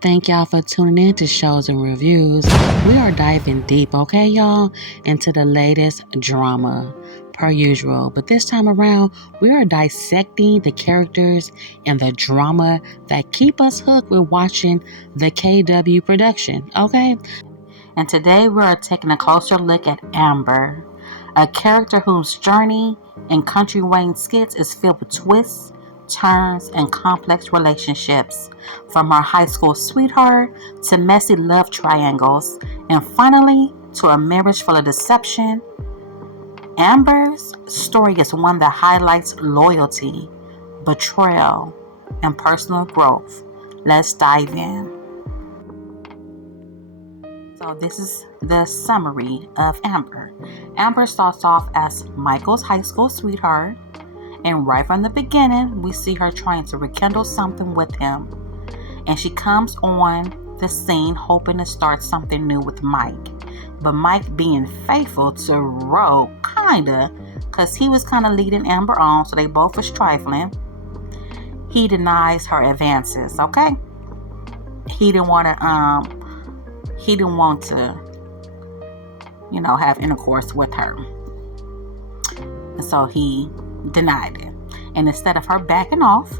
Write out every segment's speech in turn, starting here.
Thank y'all for tuning in to Shows and Reviews. We are diving deep, okay, y'all, into the latest drama, per usual. But this time around, we are dissecting the characters and the drama that keep us hooked with watching the KW production, okay? And today we are taking a closer look at Amber, a character whose journey in Kountry Skits is filled with twists, turns, and complex relationships, from her high school sweetheart to messy love triangles, and finally to a marriage full of deception. Amber's story is one that highlights loyalty, betrayal, and personal growth. Let's dive in. So this is the summary of Amber. Amber starts off as Michael's high school sweetheart, and right from the beginning, we see her trying to rekindle something with him. And she comes on the scene hoping to start something new with Mike. But Mike being faithful to Ro, kinda, because he was kind of leading Amber on, so they both was trifling. He denies her advances, okay? He didn't want to, have intercourse with her. And so he denied it. And instead of her backing off,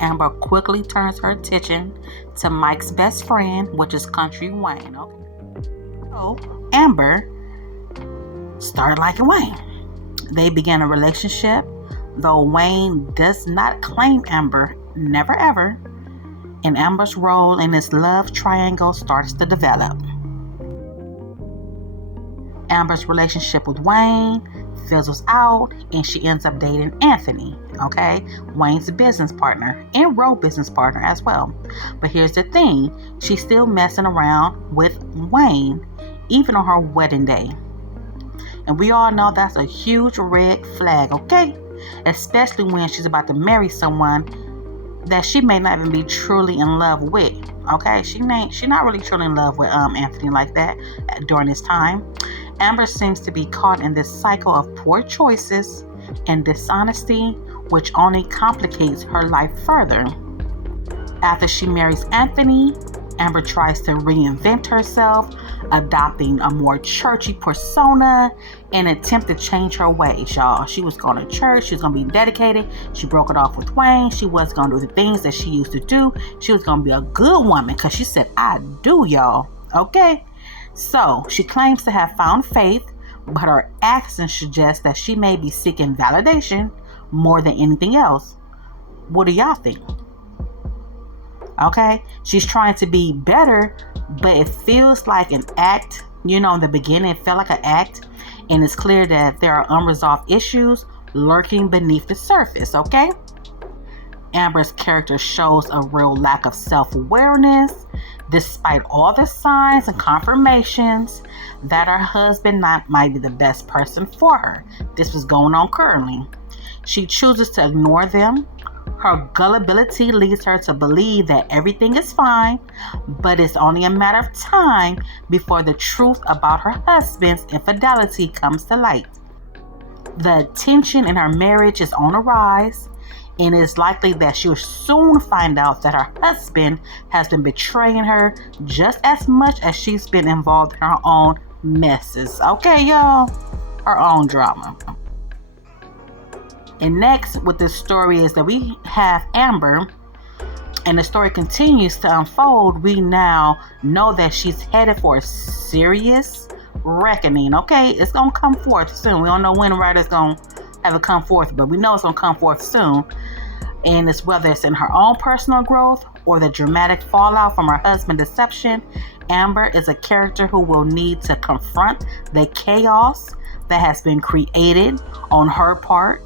Amber quickly turns her attention to Mike's best friend, which is Kountry Wayne. Okay? So Amber started liking Wayne. They began a relationship, though Wayne does not claim Amber, never ever. And Amber's role in this love triangle starts to develop. Amber's relationship with Wayne fizzles out, and she ends up dating Anthony, okay? Wayne's business partner and Ro business partner as well. But here's the thing, she's still messing around with Wayne, even on her wedding day. And we all know that's a huge red flag, okay? Especially when she's about to marry someone that she may not even be truly in love with, okay? She's not really truly in love with Anthony like that during this time. Amber seems to be caught in this cycle of poor choices and dishonesty, which only complicates her life further. After she marries Anthony, Amber tries to reinvent herself, adopting a more churchy persona and attempt to change her ways, y'all. She was going to church. She was going to be dedicated. She broke it off with Wayne. She was going to do the things that she used to do. She was going to be a good woman because she said, I do, y'all. Okay? So she claims to have found faith, but her actions suggest that she may be seeking validation more than anything else. What do y'all think? Okay, she's trying to be better, but it feels like an act. In the beginning, it felt like an act, and it's clear that there are unresolved issues lurking beneath the surface, okay? Amber's character shows a real lack of self-awareness, despite all the signs and confirmations that her husband might be the best person for her. This was going on currently. She chooses to ignore them. Her gullibility leads her to believe that everything is fine, but it's only a matter of time before the truth about her husband's infidelity comes to light. The tension in her marriage is on a rise, and it's likely that she'll soon find out that her husband has been betraying her just as much as she's been involved in her own messes. Okay, y'all? Her own drama. And next with this story is that we have Amber, and the story continues to unfold. We now know that she's headed for a serious reckoning. Okay, it's gonna come forth soon. We don't know when the writer's gonna have it come forth, but we know it's gonna come forth soon. And it's whether it's in her own personal growth or the dramatic fallout from her husband's deception. Amber is a character who will need to confront the chaos that has been created on her part,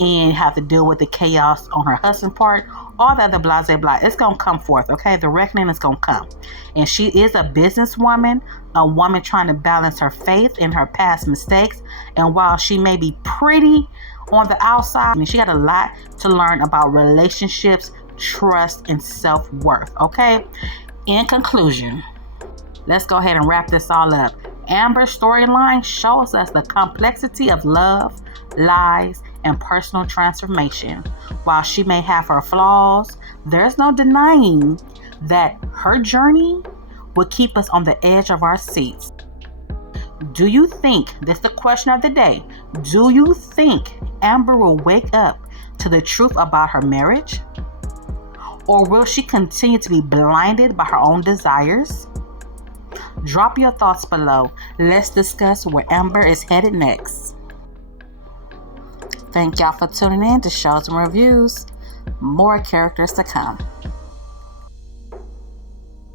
and have to deal with the chaos on her husband's part. All that, the blah, blah, blah. It's going to come forth, okay? The reckoning is going to come. And she is a businesswoman, a woman trying to balance her faith in her past mistakes. And while she may be pretty on the outside, she got a lot to learn about relationships, trust, and self-worth, okay? In conclusion, let's go ahead and wrap this all up. Amber's storyline shows us the complexity of love, lies, and personal transformation. While she may have her flaws, there's no denying that her journey will keep us on the edge of our seats. Do you think, that's the question of the day, do you think Amber will wake up to the truth about her marriage? Or will she continue to be blinded by her own desires? Drop your thoughts below. Let's discuss where Amber is headed next. Thank y'all for tuning in to Shows and Reviews. More characters to come.